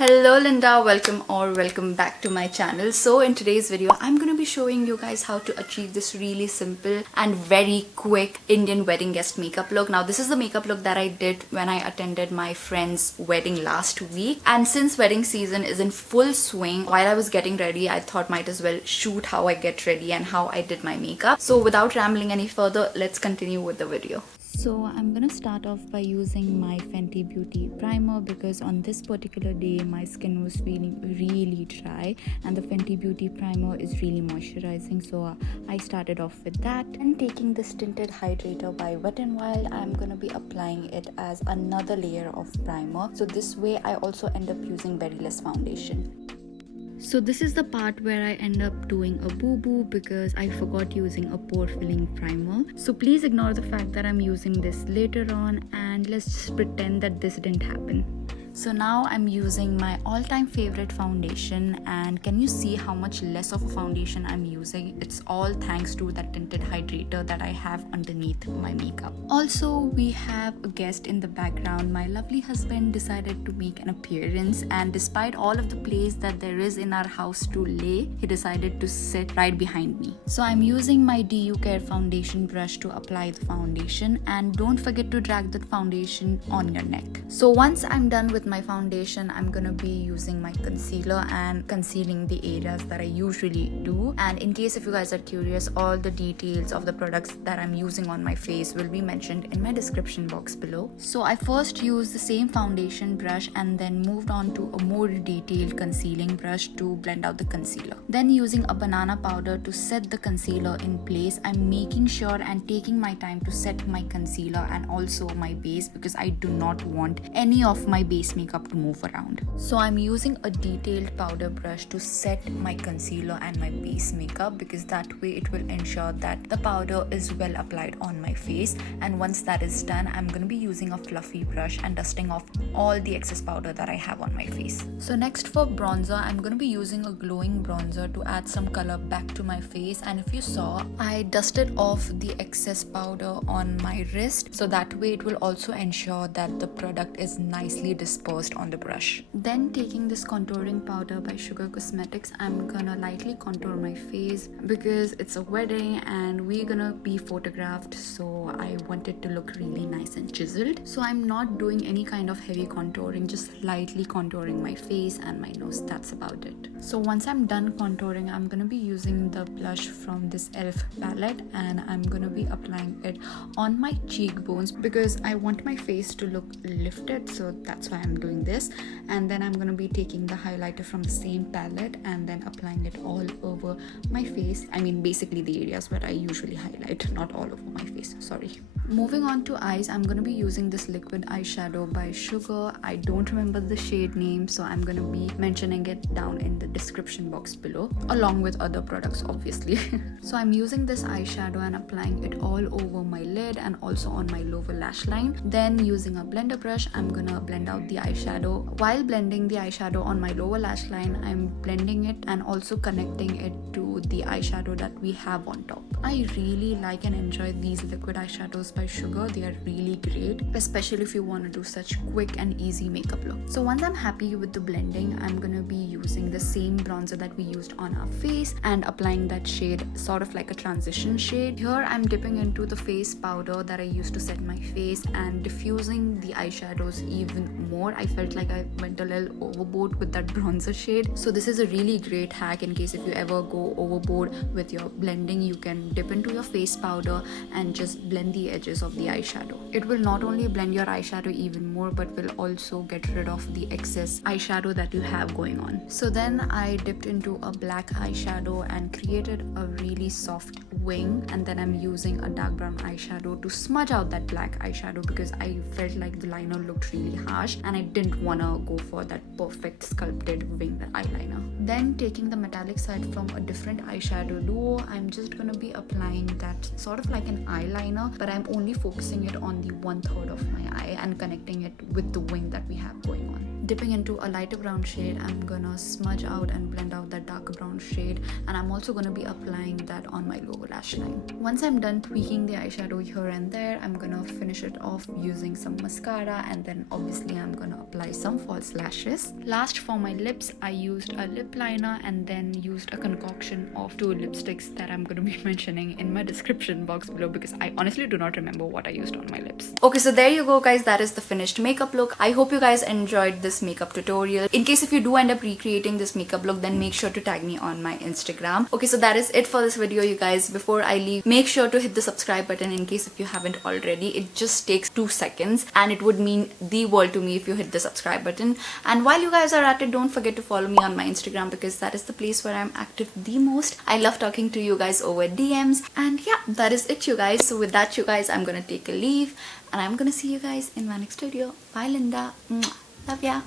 Hello Linda, welcome back to my channel. So in today's video I'm going to be showing you guys how to achieve this really simple and very quick Indian wedding guest makeup look. Now this is the makeup look that I did when I attended my friend's wedding last week, and since wedding season is in full swing, while I was getting ready I thought might as well shoot how I get ready and how I did my makeup. So without rambling any further, let's continue with the video. So I'm gonna start off by using my Fenty Beauty primer because on this particular day my skin was feeling really dry and the Fenty Beauty primer is really moisturizing, so I started off with that. And taking this tinted hydrator by Wet n Wild, I'm gonna be applying it as another layer of primer, so this way I also end up using very less foundation. So this is the part where I end up doing a boo-boo because I forgot using a pore filling primer. So please ignore the fact that I'm using this later on, and let's just pretend that this didn't happen. So now I'm using my all-time favorite foundation, and can you see how much less of a foundation I'm using? It's all thanks to that tinted hydrator that I have underneath my makeup. Also, we have a guest in the background. My lovely husband decided to make an appearance, and despite all of the place that there is in our house to lay, he decided to sit right behind me. So I'm using my DU Care foundation brush to apply the foundation, and don't forget to drag the foundation on your neck. So once I'm done with my foundation, I'm gonna be using my concealer and concealing the areas that I usually do. And in case if you guys are curious, all the details of the products that I'm using on my face will be mentioned in my description box below. So I first used the same foundation brush and then moved on to a more detailed concealing brush to blend out the concealer. Then using a banana powder to set the concealer in place, I'm making sure and taking my time to set my concealer and also my base because I do not want any of my base makeup to move around. So I'm using a detailed powder brush to set my concealer and my base makeup because that way it will ensure that the powder is well applied on my face. And once that is done, I'm going to be using a fluffy brush and dusting off all the excess powder that I have on my face. So next for bronzer, I'm going to be using a glowing bronzer to add some color back to my face. And if you saw, I dusted off the excess powder on my wrist, so that way it will also ensure that the product is nicely dispersed on the brush. Then taking this contouring powder by Sugar Cosmetics, I'm gonna lightly contour my face because it's a wedding and we're gonna be photographed, so I want it to look really nice and chiseled. So I'm not doing any kind of heavy contouring, just lightly contouring my face and my nose. That's about it. So once I'm done contouring, I'm gonna be using the blush from this e.l.f. palette and I'm gonna be applying it on my cheekbones because I want my face to look lifted, so that's why I'm doing this. And then I'm going to be taking the highlighter from the same palette and then applying it all over my face. I mean basically the areas where I usually highlight, not all over my face, sorry. Moving on to eyes, I'm going to be using this liquid eyeshadow by Sugar. I don't remember the shade name, so I'm going to be mentioning it down in the description box below along with other products obviously. So I'm using this eyeshadow and applying it all over my lid and also on my lower lash line. Then using a blender brush, I'm gonna blend out the eyeshadow. While blending the eyeshadow on my lower lash line, I'm blending it and also connecting it to the eyeshadow that we have on top. I really like and enjoy these liquid eyeshadows by Sugar. They are really great, especially if you want to do such quick and easy makeup look. So once I'm happy with the blending, I'm gonna be using the same bronzer that we used on our face and applying that shade, sort of like a transition shade. Here I'm dipping into the face powder that I used to set my face and diffusing the eyeshadows even more. I felt like I went a little overboard with that bronzer shade. So this is a really great hack in case if you ever go overboard with your blending. You can dip into your face powder and just blend the edges of the eyeshadow. It will not only blend your eyeshadow even more but will also get rid of the excess eyeshadow that you have going on. So then I dipped into a black eyeshadow and created a really soft wing, and then I'm using a dark brown eyeshadow to smudge out that black eyeshadow because I felt like the liner looked really harsh and I didn't want to go for that perfect sculpted wing eyeliner. Then taking the metallic side from a different eyeshadow duo, I'm just gonna be applying that sort of like an eyeliner, but I'm only focusing it on the 1/3 of my eye and connecting it with the wing that we have going on. dipping into a lighter brown shade, I'm gonna smudge out and blend out that darker brown shade, and I'm also gonna be applying that on my lower lash line. Once I'm done tweaking the eyeshadow here and there, I'm gonna finish it off using some mascara, and then obviously I'm gonna apply some false lashes. Last, for my lips, I used a lip liner and then used a concoction of 2 lipsticks that I'm gonna be mentioning in my description box below, because I honestly do not remember what I used on my lips. Okay, so there you go guys, that is the finished makeup look. I hope you guys enjoyed this makeup tutorial. In case if you do end up recreating this makeup look, then make sure to tag me on my Instagram. Okay, so that is it for this video, you guys. Before I leave, make sure to hit the subscribe button in case if you haven't already. It just takes 2 seconds and it would mean the world to me if you hit the subscribe button. And while you guys are at it, don't forget to follow me on my Instagram, because that is the place where I'm active the most. I love talking to you guys over DMs. And yeah, that is it, you guys. So with that, you guys, I'm gonna take a leave and I'm gonna see you guys in my next video. Bye, Linda. Mwah. Love ya.